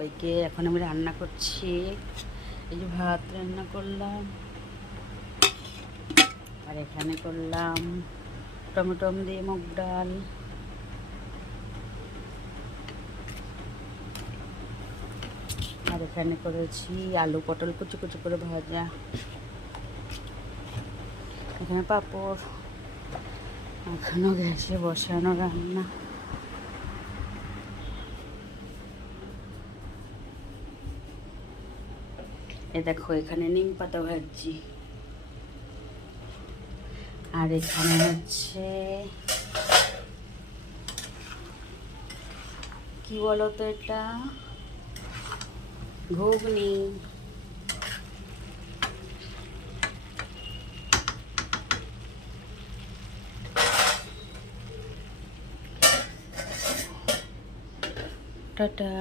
সবাইকে। এখন আমি রান্না করছি, এই যে ভাত রান্না করলাম, আর এখানে করলাম টমেটো দিয়ে মুগ ডাল, আর এখানে করেছি আলু পটল কুচি কুচি করে ভাজা, এখানে পাঁপড়, এখনও গ্যাসে বসানো রান্না। এ দেখো এখানে নিম পাতা ভাজছি, আর এখানে হচ্ছে কি বলো তো, এটা ঘুগনি। টাটা।